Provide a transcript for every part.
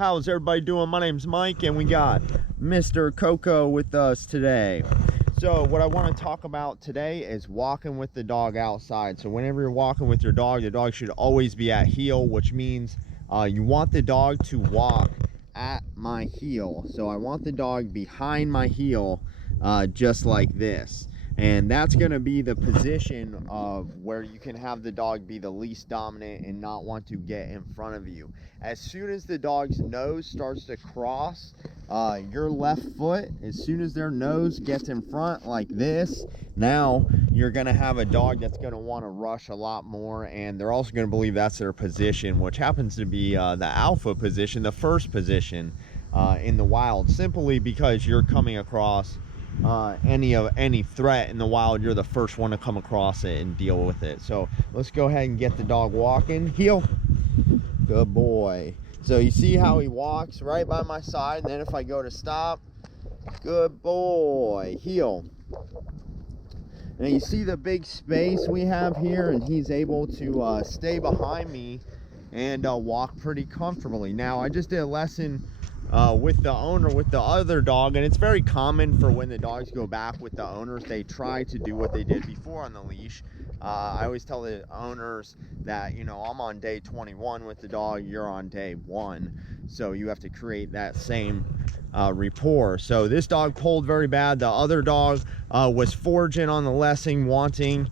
How's everybody doing? My name's Mike, and we got Mr. Coco with us today. So what I want to talk about today is walking with the dog outside. So whenever you're walking with your dog, the dog should always be at heel, which means you want the dog to walk at my heel. So I want the dog behind my heel, just like this. And that's going to be the position of where you can have the dog be the least dominant and not want to get in front of you. As soon as the dog's nose starts to cross your left foot, as soon as their nose gets in front like this, now you're going to have a dog that's going to want to rush a lot more, and they're also going to believe that's their position, which happens to be the alpha position, the first position in the wild, simply because you're coming across any threat in the wild. You're the first one to come across it and deal with it. So let's go ahead and get the dog walking. Heel. Good boy. So you see how he walks right by my side, and then if I go to stop, good boy. Heel. Now you see the big space we have here, and he's able to stay behind me and walk pretty comfortably. Now I just did a lesson with the owner with the other dog, and it's very common for when the dogs go back with the owners, they try to do what they did before on the leash. I always tell the owners that, you know, I'm on day 21 with the dog, you're on day 1, so you have to create that same rapport. So this dog pulled very bad. The other dog was foraging on the lessing, wanting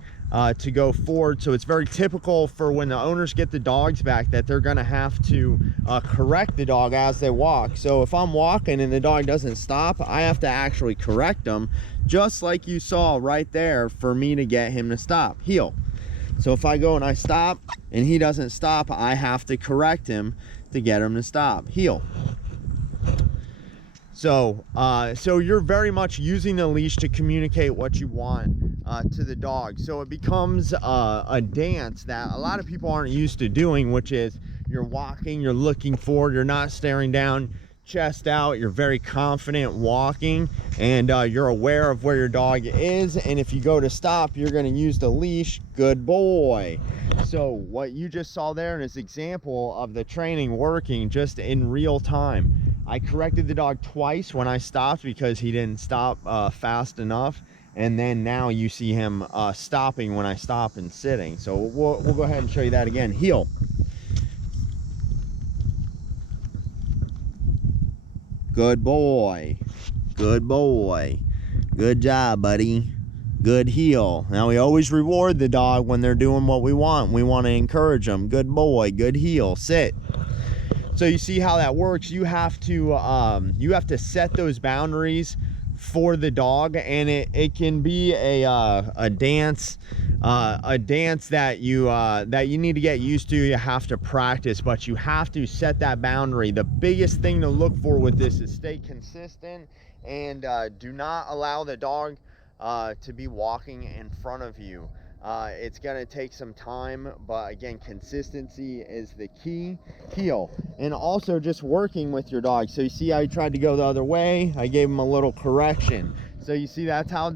to go forward. So it's very typical for when the owners get the dogs back that they're gonna have to correct the dog as they walk. So if I'm walking and the dog doesn't stop, I have to actually correct them, just like you saw right there, for me to get him to stop. Heel. So if I go and I stop and he doesn't stop, I have to correct him to get him to stop. Heel. So you're very much using the leash to communicate what you want to the dog. So it becomes a dance that a lot of people aren't used to doing, which is you're walking, you're looking forward, you're not staring down, chest out, you're very confident walking, and you're aware of where your dog is, and if you go to stop, you're going to use the leash. Good boy. So what you just saw there is an example of the training working just in real time. I corrected the dog twice when I stopped because he didn't stop fast enough, and then now you see him stopping when I stop and sitting. So we'll go ahead and show you that again. Heel. Good boy. Good boy. Good job, buddy. Good heel. Now we always reward the dog when they're doing what we want. We want to encourage them. Good boy. Good heel. Sit. So you see how that works. You have to set those boundaries for the dog, and it can be a dance that you need to get used to. You have to practice, but you have to set that boundary. The biggest thing to look for with this is stay consistent, and do not allow the dog to be walking in front of you. It's gonna take some time, but again, consistency is the key. Heel. And also just working with your dog. So you see how he tried to go the other way, I gave him a little correction. So you see that's how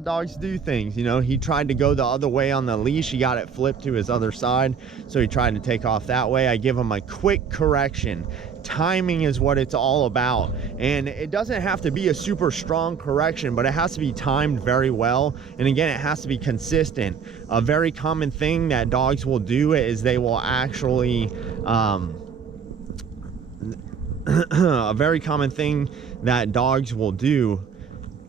dogs do things. You know, he tried to go the other way on the leash, he got it flipped to his other side, so he tried to take off that way. I give him a quick correction. Timing is what it's all about, and it doesn't have to be a super strong correction, but it has to be timed very well, and again, it has to be consistent. A very common thing that dogs will do is they will actually a very common thing that dogs will do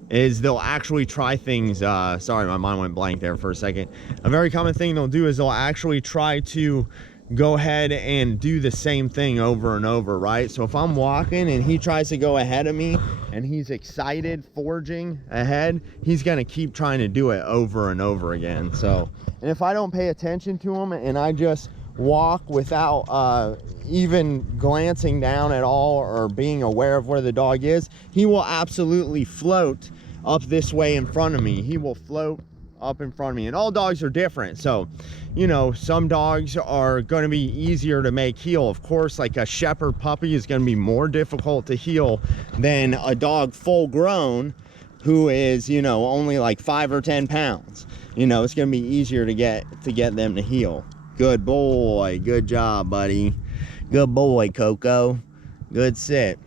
is they'll actually try things, sorry, my mind went blank there for a second. A very common thing they'll do is they'll actually try to go ahead and do the same thing over and over, right? So if I'm walking and he tries to go ahead of me and he's excited, forging ahead, he's gonna keep trying to do it over and over again. So, and if I don't pay attention to him and I just walk without even glancing down at all or being aware of where the dog is, he will absolutely float up this way in front of me. He will float up in front of me, and all dogs are different. So, you know, some dogs are going to be easier to make heel. Of course, like a shepherd puppy is going to be more difficult to heel than a dog full grown who is, you know, only like 5 or 10 pounds. You know, it's going to be easier to get them to heel. Good boy. Good job, buddy. Good boy, Coco. Good sit.